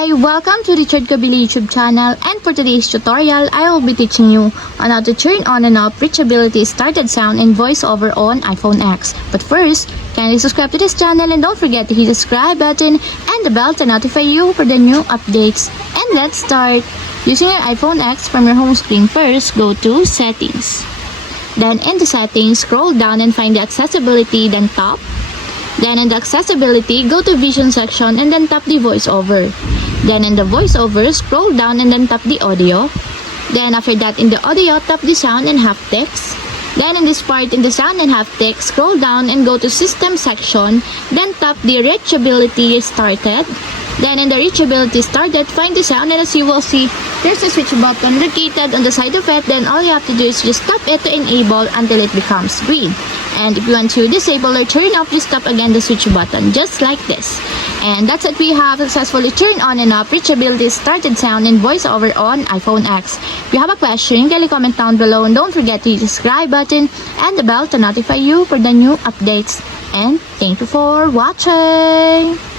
Hi! Welcome to reachability YouTube channel, and for today's tutorial, I will be teaching you on how to turn on and off reachability started sound in voiceover on iPhone X. But first, kindly subscribe to this channel and don't forget to hit the subscribe button and the bell to notify you for the new updates. And let's start! Using your iPhone X from your home screen, first go to Settings. Then in the Settings, scroll down and find the Accessibility, then Top. Then in the Accessibility, go to Vision section and then tap the voiceover. Then in the voiceover, scroll down and then tap the audio. Then after that, in the audio, tap the sound and haptics. Then in this part, in the sound and haptics, scroll down and go to System section. Then tap the Reachability Started. Then in the Reachability Started, find the sound, and as you will see, there's a switch button located on the side of it. Then all you have to do is just tap it to enable until it becomes green. And if you want to disable or turn off, just tap again the switch button, just like this. And that's it. We have successfully turned on and off reachability started sound in voiceover on iPhone X. If you have a question, kindly comment down below, and don't forget to hit the subscribe button and the bell to notify you for the new updates. And thank you for watching!